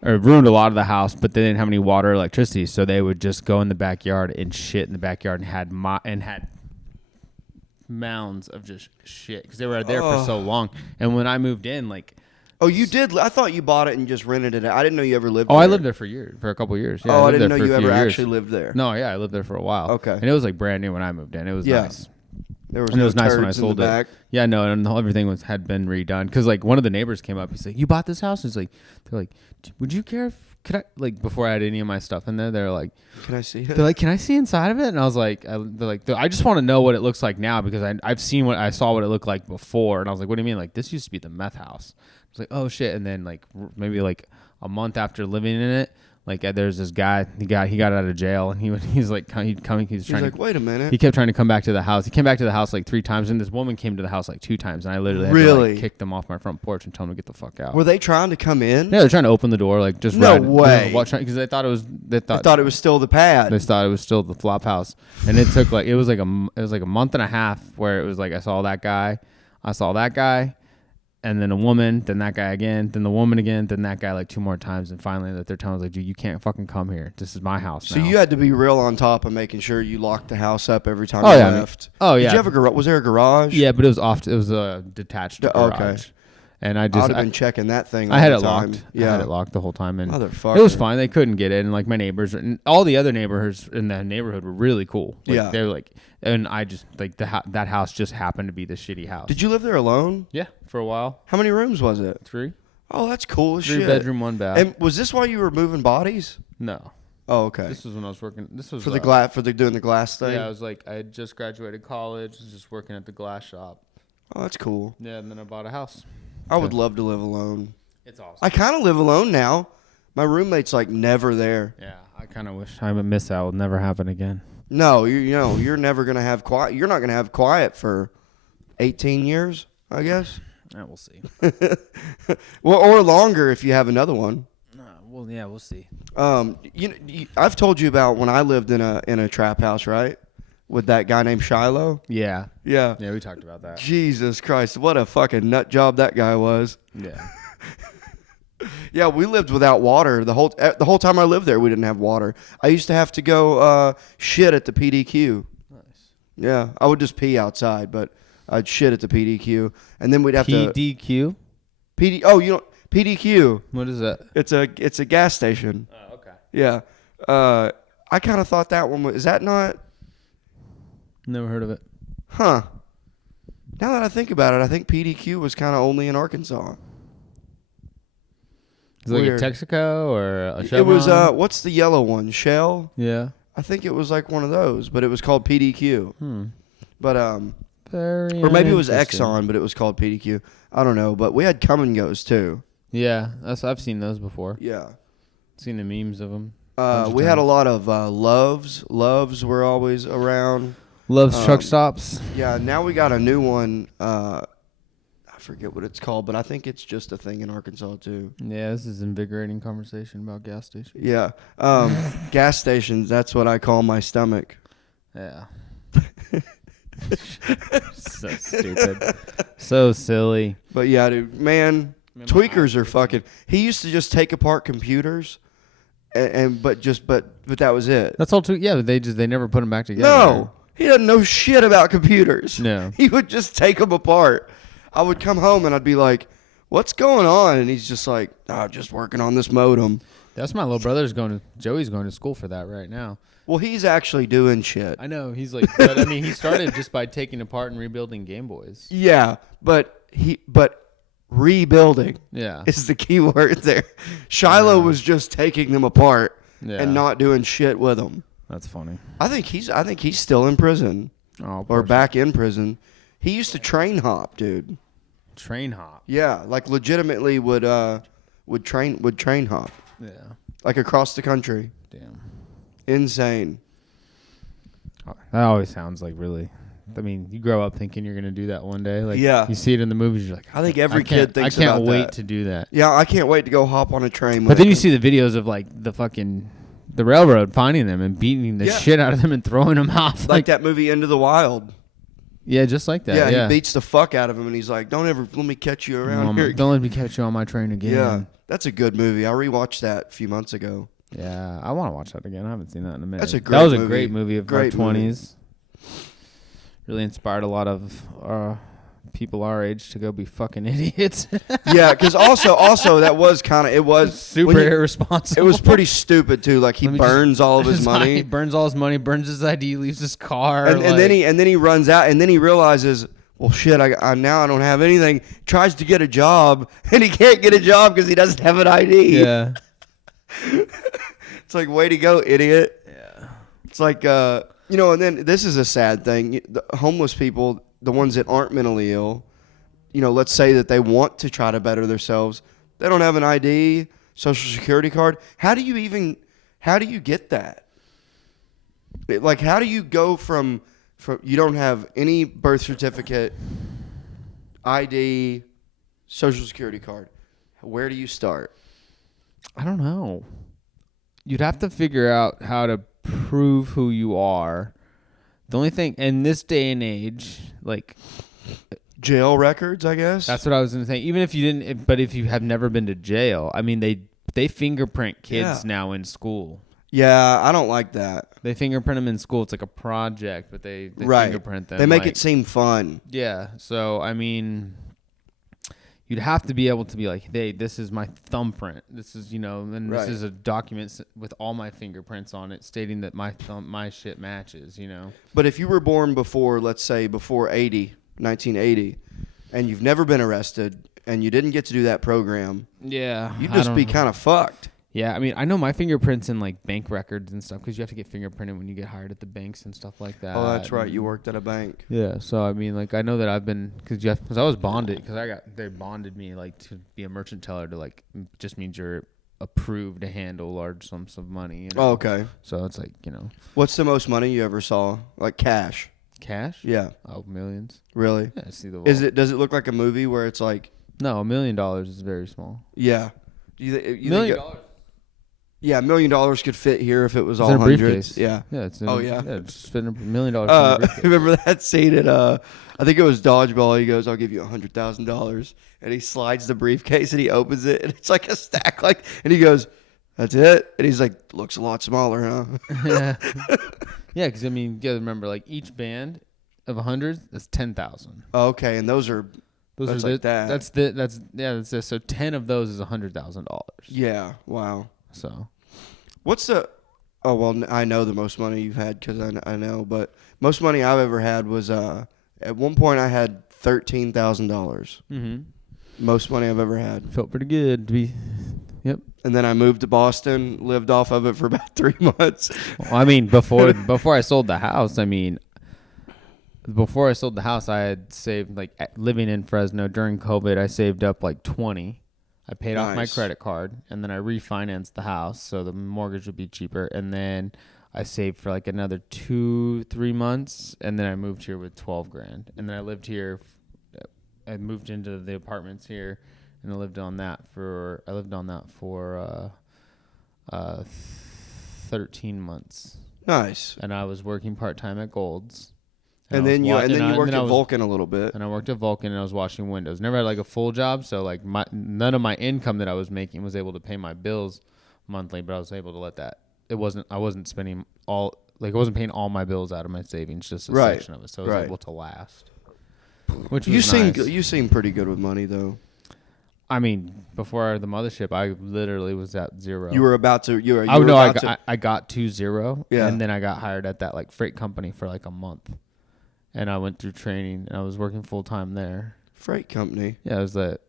ruined a lot of the house, but they didn't have any water or electricity, so they would just go in the backyard and shit in the backyard and had mounds of just shit because they were there for so long. And when I moved in, like. Oh, you did? I thought you bought it and just rented it. I didn't know you ever lived there. Oh, I lived there for a couple years. Yeah, I lived didn't there know for you a few ever years. actually lived there. No, yeah, I lived there for a while. Okay. And it was like brand new when I moved in. It was nice. There was And it was nice when I turds in sold the it. back. Yeah, no, and everything had been redone. Because like one of the neighbors came up. He's like, "You bought this house?" He's like, "They're like, would you care if could I like before I had any of my stuff in there?" They're like, "Can I see it?" They're like, "Can I see inside of it?" And I was like, I just want to know what it looks like now because I saw what it looked like before, and I was like, "What do you mean? Like this used to be the meth house?" I was like, "Oh shit!" And then like maybe like a month after living in it, like there's this guy he got out of jail and he's like wait a minute. He kept trying to come back to the house. He came back to the house like 3 times, and this woman came to the house like 2 times, and I literally had to like kick them off my front porch and tell them to get the fuck out. Were they trying to come in? Yeah, they're trying to open the door, like just no way, because they thought they thought it was still the pad. They thought it was still the flop house, and it took like it was like a month and a half where it was like I saw that guy, and then a woman, then that guy again, then the woman again, then that guy like 2 more times, and finally the third time I was like, dude, you can't fucking come here. This is my house So now. you had to be real on top of making sure you locked the house up every time you left. Did you have a garage? Was there a garage? Yeah, but it was a detached garage. Okay. And I would have been checking that thing all I had the it time. locked. Yeah. I had it locked the whole time. And Motherfucker. it was fine. They couldn't get it. And like my neighbors and all the other neighbors in that neighborhood were really cool. Like, yeah. They were like, and I just like that house just happened to be the shitty house. Did you live there alone? Yeah, for a while. How many rooms was it? 3. Oh, that's cool as 3 shit. bedroom, 1 bath. And was this while you were moving bodies? No. Oh, okay. This was when I was working. This was for the glass, doing the glass thing. Yeah, I was like, I had just graduated college, was just working at the glass shop. Oh, that's cool. Yeah, and then I bought a house. I would love to live alone. It's awesome. I kind of live alone now. My roommate's like never there. Yeah, I kind of wish I would miss that. Will never happen again. No, you're never gonna have quiet. You're not gonna have quiet for 18 years, I guess. Yeah, we'll see. Well, or longer if you have another one. Well, yeah, we'll see. I've told you about when I lived in a trap house, right? With that guy named Shiloh. Yeah. Yeah. Yeah, we talked about that. Jesus Christ, what a fucking nut job that guy was. Yeah. Yeah, we lived without water the whole time I lived there. We didn't have water. I used to have to go shit at the PDQ. Nice. Yeah, I would just pee outside, but I'd shit at the PDQ, and then we'd have PDQ? Oh, you know PDQ. What is that? It's a gas station. Oh, okay. Yeah. I kind of thought that one was. Is that not? Never heard of it. Huh. Now that I think about it, I think PDQ was kind of only in Arkansas. Is it like a Texaco or a Chevron? It was what's the yellow one? Shell? Yeah. I think it was like one of those, but it was called PDQ. But Very or maybe it was interesting. Exxon, but it was called PDQ. I don't know, but we had come and goes too. Yeah, I've seen those before. Yeah. Seen the memes of them. We had a lot of Loves. Loves were always around. Loves truck stops. Yeah, now we got a new one. I forget what it's called, but I think it's just a thing in Arkansas too. Yeah, this is invigorating conversation about gas stations. Yeah. Gas stations, that's what I call my stomach. Yeah. So stupid. So silly. But yeah, dude, man, tweakers are fucking. He used to just take apart computers, but that was it. That's all too. Yeah, they never put them back together. No, he doesn't know shit about computers. No. He would just take them apart. I would come home and I'd be like, "What's going on?" And he's just like, "I'm just working on this modem." That's my little brother's Joey's going to school for that right now. Well, he's actually doing shit. I know. He's like, but I mean, he started just by taking apart and rebuilding Game Boys. Yeah, but rebuilding Yeah. is the key word there. Shiloh was just taking them apart Yeah. and not doing shit with them. That's funny. I think he's still in prison Oh, or back in prison. He used to train hop, dude. Train hop. Yeah, like legitimately would train hop Yeah. like across the country. Damn. Insane. That always sounds like really. I mean, you grow up thinking you're gonna do that one day. Like, Yeah. You see it in the movies. You're like, I think every kid thinks I can't about wait that. to do that. Yeah, I can't wait to go hop on a train. But then you see the videos of like the railroad finding them and beating the shit out of them and throwing them off. like that movie Into the Wild. Yeah, just like that. Yeah, he beats the fuck out of him and he's like, "Don't ever let me catch you around here." Don't let me catch you on my train again. Yeah, that's a good movie. I rewatched that a few months ago. Yeah, I want to watch that again. I haven't seen that in a minute. That's a That great was a movie. great movie of Great our movie. 20s. Really inspired a lot of people our age to go be fucking idiots. Yeah, because also that was Super when you- irresponsible. It was pretty stupid too. Like he Let me just- burns all of his He money, burns all his money, burns his ID, leaves his car. and then he runs out, and then he realizes, well, shit, I now I don't have anything. Tries to get a job, and he can't get a job because he doesn't have an ID. Yeah. It's like, way to go, idiot. Yeah. It's like, and then this is a sad thing. The homeless people, the ones that aren't mentally ill, let's say that they want to try to better themselves. They don't have an ID, social security card. How do you get that? Like, how do you go from you don't have any birth certificate, ID, social security card. Where do you start? I don't know. You'd have to figure out how to prove who you are. The only thing in this day and age, like Jail records, I guess. that's what I was going to say. Even if you didn't, but if you have never been to jail, I mean, they fingerprint kids now in school. Yeah, I don't like that. They fingerprint them in school. It's like a project, but they Right. fingerprint them. They make like- it seem fun. Yeah. So I mean, you'd have to be able to be like, hey, this is my thumbprint. This is, and Right. this is a document with all my fingerprints on it, stating that my shit matches. But if you were born before, let's say, before 1980, and you've never been arrested, and you didn't get to do that program, Yeah. you'd just be kind of fucked. Yeah, I mean, I know my fingerprints in like bank records and stuff because you have to get fingerprinted when you get hired at the banks and stuff like that. Oh, that's right. You worked at a bank. Yeah, so I mean, like I know that I've been because I was bonded because they bonded me like to be a merchant teller to like just means you're approved to handle large sums of money. Oh, okay. So it's like What's the most money you ever saw? Like cash? cash. Yeah. Oh, millions. Really? Yeah, see the. Does it look like a movie where it's like, No, $1 million is very small. yeah. You $1 million. Yeah, $1 million could fit here if it was It's all in a hundreds. briefcase. Yeah. Yeah, it's in Oh, a, yeah? Yeah, it's just fitting $1 million. In a briefcase. Remember that scene at I think it was Dodgeball. He goes, "I'll give you $100,000," and he slides the briefcase and he opens it and it's like a stack, and he goes, "That's it," and he's like, "Looks a lot smaller, huh?" Yeah, yeah, because I mean, you gotta remember, like each band of 100 is 10,000. Okay, and those are Those That's are like that. That's this. So 10 of those is $100,000. yeah. Wow. So What's the? Oh well, I know the most money you've had because I know, but most money I've ever had was at one point I had $13,000. Most money I've ever had. felt pretty good to be. Yep. And then I moved to Boston, lived off of it for about 3 months. Well, I mean, before I sold the house, I had saved, like living in Fresno during COVID, I saved up like 20. I paid off my Nice. credit card, and then I refinanced the house, so the mortgage would be cheaper. And then I saved for like another 2-3 months, and then I moved here with 12 grand. And then I lived here. I moved into the apartments here, and I lived on that for 13 months. Nice. And I was working part time at Gold's. And then you worked at Vulcan a little bit. And I worked at Vulcan, and I was washing windows. Never had like a full job, so like none of my income that I was making was able to pay my bills monthly. But I was able to let that. I wasn't spending all, like I wasn't paying all my bills out of my savings, just a section of it. So I was able to last. Which was nice. You seem pretty good with money though. I mean, before the mothership, I literally was at zero. You were about to. I got to zero, Yeah. And then I got hired at that like freight company for like a month. And I went through training, and I was working full time there. Freight company. Yeah, it was that.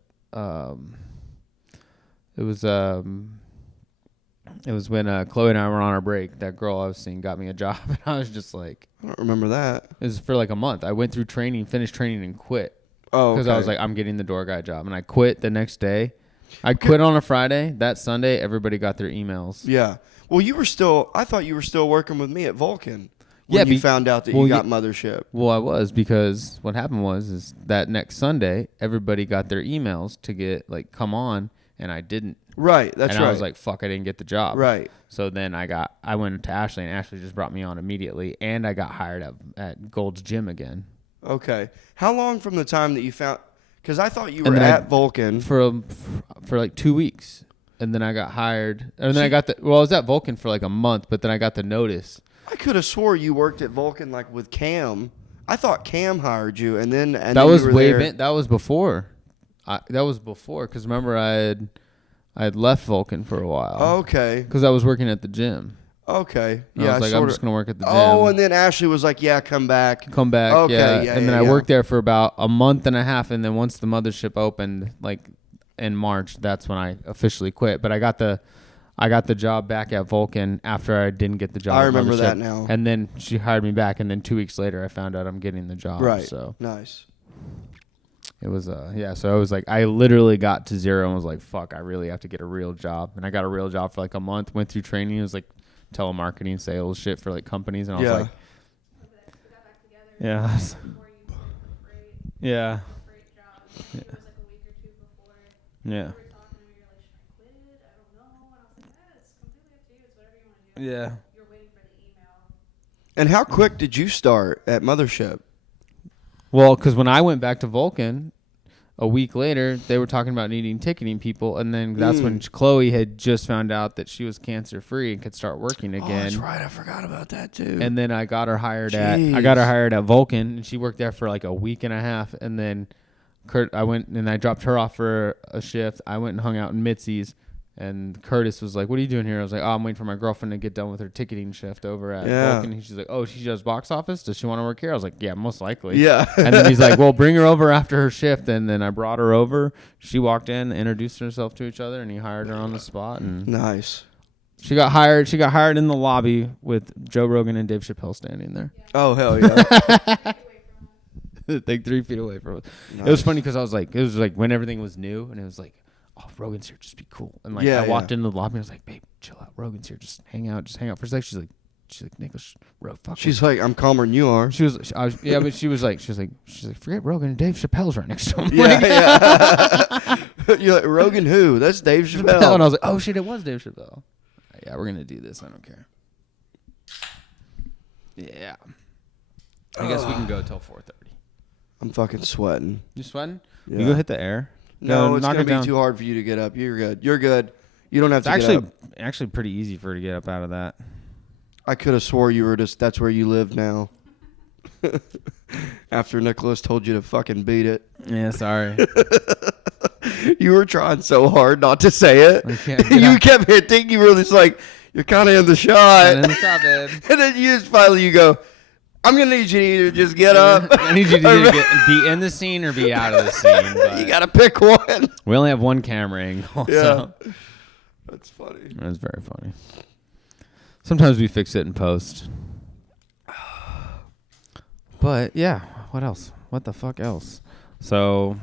It was when Chloe and I were on our break. That girl I was seeing got me a job, and I was just like, I don't remember that. it was for like a month. I went through training, finished training, and quit Oh, because I was like, I'm getting the door guy job, and I quit the next day. I quit on a Friday. That Sunday, everybody got their emails. yeah. Well, I thought you were still working with me at Vulcan. Yeah, When you found out that you got mothership. Well, I was, because what happened was that next Sunday, everybody got their emails to get like come on, and I didn't. Right. That's and right. I was like, fuck, I didn't get the job. Right. So then I went to Ashley, and Ashley just brought me on immediately, and I got hired at Gold's Gym again. Okay. How long from the time that you found? Because I thought you were at Vulcan for like 2 weeks, and then I got hired, and then I was at Vulcan for like a month, but then I got the notice. I could have swore you worked at Vulcan like with Cam. I thought Cam hired you, and then That then was you were there. that was before. Because remember I had left Vulcan for a while. Okay. Because I was working at the gym. Okay. And Yeah. I was like, I'm just gonna work at the gym. Oh, and then Ashley was like, "Yeah, come back." Come back. Okay, Yeah. yeah, And then yeah, I yeah. worked there for about a month and a half, and then once the mothership opened, like in March, that's when I officially quit. But I got the job back at Vulcan after I didn't get the job. I at remember Mothership. that now. And then she hired me back, and then 2 weeks later, I found out I'm getting the job. Right. So Nice. it was So I was like, I literally got to zero and was like, fuck, I really have to get a real job. And I got a real job for like a month. Went through training. It was like telemarketing, sales shit for like companies, and I was like, We got back together. yeah, Before you quit the freight, yeah, the freight job. It was like a week or two before. yeah, We were talking, and you're like, should I quit it? I don't know. And I was like, it's completely up to you. It's whatever you want to do. yeah. You're waiting for the email. And how quick did you start at Mothership? Well, because when I went back to Vulcan, a week later, they were talking about needing ticketing people, and then that's when Chloe had just found out that she was cancer free and could start working again. Oh, that's right. I forgot about that too. And then I got her hired at Jeez. Vulcan, and she worked there for like a week and a half. And then I went and I dropped her off for a shift. I went and hung out in Mitzi's, and Curtis was like, "What are you doing here?" I was like, "Oh, I'm waiting for my girlfriend to get done with her ticketing shift over at Vulcan." And she's like, "Oh, she does box office? Does she want to work here?" I was like, "Yeah, most likely." Yeah. And then he's like, "Well, bring her over after her shift." And then I brought her over. She walked in, introduced herself to each other, and he hired her on the spot. And Nice. she got hired. She got hired in the lobby with Joe Rogan and Dave Chappelle standing there. Oh, hell yeah. Like 3 feet away from us. Nice. It was funny because it was like when everything was new, and it was like, "Oh, Rogan's here, just be cool." And like I walked into the lobby, and I was like, "Babe, chill out. Rogan's here, just hang out for a sec." She's like, "Nicholas, fuck." She's like, "I'm calmer than you are." She was, but she was like, "Forget Rogan, and Dave Chappelle's right next to him." Yeah, yeah. You're like, Rogan who? That's Dave Chappelle. And I was like, "Oh shit, it was Dave Chappelle." Yeah, we're gonna do this. I don't care. Yeah. I guess we can go till 4:30. I'm fucking sweating. You sweating? Yeah. You go hit the air. No, it's knock gonna it down. be too hard for you to get up. You're good. You're good. You don't have It's to actually get up. actually pretty easy for her to get up out of that. I could have swore you were that's where you live now. After Nicholas told you to fucking beat it. Yeah, sorry. You were trying so hard not to say it. I can't get You up. kept hitting. You were just like, you're kind of in the shot. And then the shot, babe. And then you just finally go, I'm going to need you to either just get up. I need you to either be in the scene or be out of the scene. But You got to pick one. we only have one camera angle. Yeah. So. That's funny. That's very funny. Sometimes we fix it in post. But yeah, what else? What the fuck else? So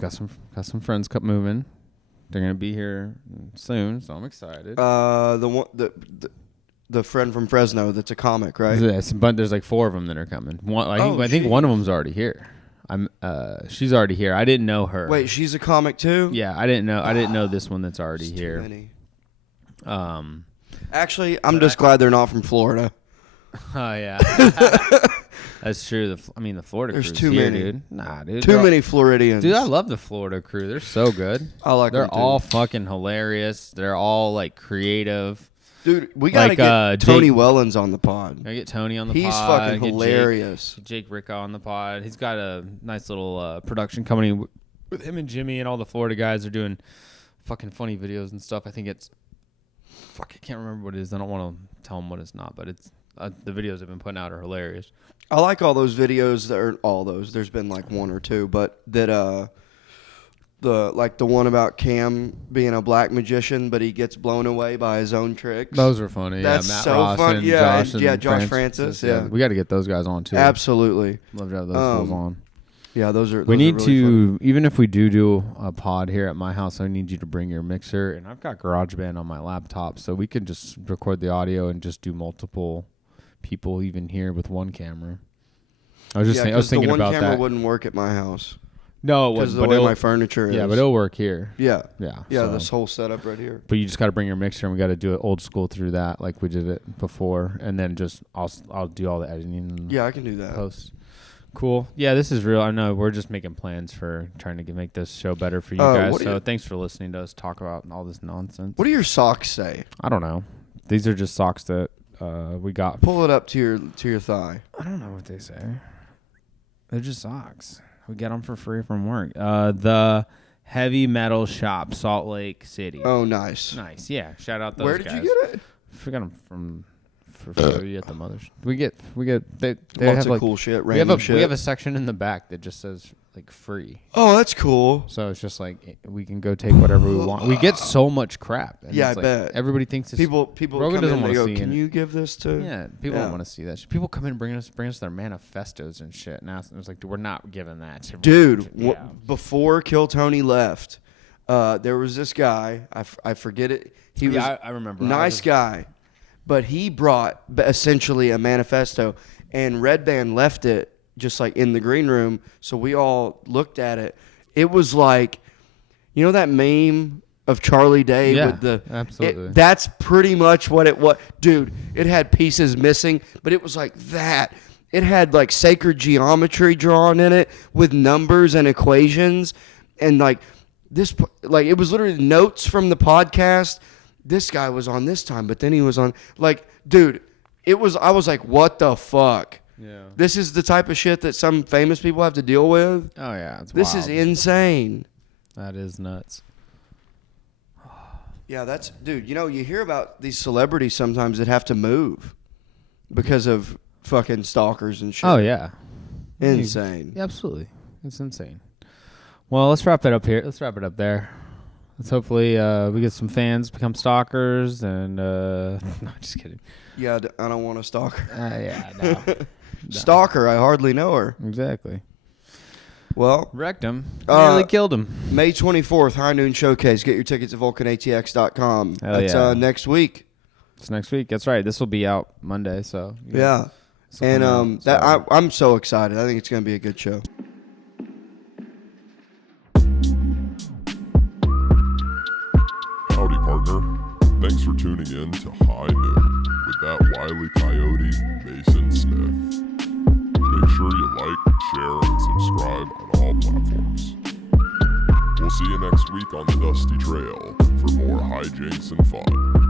got some friends moving. They're gonna be here soon, so I'm excited. The one the friend from Fresno that's a comic, right? Yes, but there's like 4 of them that are coming. I think one of them's already here. She's already here. I didn't know her. Wait, she's a comic too? Yeah, I didn't know this one that's already It's here. Too many. Actually, I'm just glad they're not from Florida. Oh yeah, that's true. The Florida There's crew's too here, many. dude. Nah, dude. Too many Floridians. Dude, I love the Florida crew. They're so good. I like They're them, too. all fucking hilarious. They're all like creative. Dude, we gotta Like, get Jake- Tony Wellens on the pod. I get Tony on the He's pod. fucking get hilarious. Jake Ricca on the pod. He's got a nice little production company with him and Jimmy, and all the Florida guys are doing fucking funny videos and stuff. I think it's I can't remember what it is. I don't want to tell them what it's not, but it's the videos they've been putting out are hilarious. I like all those videos that are all those. There's been like 1 or 2, but that the one about Cam being a black magician, but he gets blown away by his own tricks. Those are funny. That's Matt so Ross fun. and Yeah, Josh and Josh Francis. Yeah, we got to get those guys on too. absolutely. Love to have those fools on. Yeah, those are. We those need are really to, even if we do a pod here at my house, I need you to bring your mixer. And I've got GarageBand on my laptop, so we could just record the audio and just do multiple people even here with one camera. I was just fun. I was thinking the one about camera that. wouldn't work at my house No, it because wouldn't. of the But way it'll, my furniture is. yeah, but it'll work here. Yeah, Yeah. yeah. so- This whole setup right here. But you just got to bring your mixer, and we got to do it old school through that, like we did it before, and then just I'll do all the editing and Yeah, I can do that. post. Cool. Yeah, this is real. I know we're just making plans for trying to make this show better for you guys. what do So you- thanks for listening to us talk about all this nonsense. What do your socks say? I don't know. These are just socks that we got. Pull it up to your thigh. I don't know what they say. They're just socks. We get them for free from work. The Heavy Metal Shop, Salt Lake City. Oh, nice. Nice. Yeah. Shout out those Where did guys. you get it? We got them for free at the Mother's. We get they Lots have of like cool shit, we have random a shit. we have a section in the back that just says like free. Oh, that's cool. So it's just like we can go take whatever we want. We get so much crap. And Yeah, it's I like bet. everybody thinks it's People Rogan come doesn't in and wanna they go, see "Can it." you give this to?" Yeah, people Yeah. don't want to see that shit. People come in and bring us their manifestos and shit. And it's like, dude, we're not giving that to Dude, yeah. before Kill Tony left, there was this guy. I forget it. He was I remember. nice guy, but he brought essentially a manifesto, and Red Band left it just like in the green room. So we all looked at it. It was like, you know that meme of Charlie Day Yeah, with the absolutely. that's pretty much what it was, dude. It had pieces missing, but it was like that. It had like sacred geometry drawn in it with numbers and equations, and like this, like it was literally notes from the podcast. This guy was on this time, but then he was on like, dude, it was. I was like, what the fuck? Yeah. This is the type of shit that some famous people have to deal with. Oh yeah. It's This wild. is insane. That is nuts. Yeah, that's dude. You know, you hear about these celebrities sometimes that have to move because of fucking stalkers and shit. Oh yeah. Insane. Yeah, absolutely. It's insane. Well, let's wrap it up here. Let's wrap it up there. Let's hopefully we get some fans become stalkers and no, just kidding. Yeah, I don't want a stalker. Yeah, no. Stalker, I hardly know her. Exactly. Well, Wrecked him. Uh, Nearly killed him. May 24th, High Noon Showcase. Get your tickets at vulcanatx.com. Hell That's yeah. next week. It's next week. That's right. This will be out Monday, so Yeah. this will And come out, so- I'm so excited. I think it's going to be a good show. Howdy, partner. Thanks for tuning in to High Noon with that wily coyote, Mason Smith. Make sure you like, share, and subscribe on all platforms. We'll see you next week on the Dusty Trail for more hijinks and fun.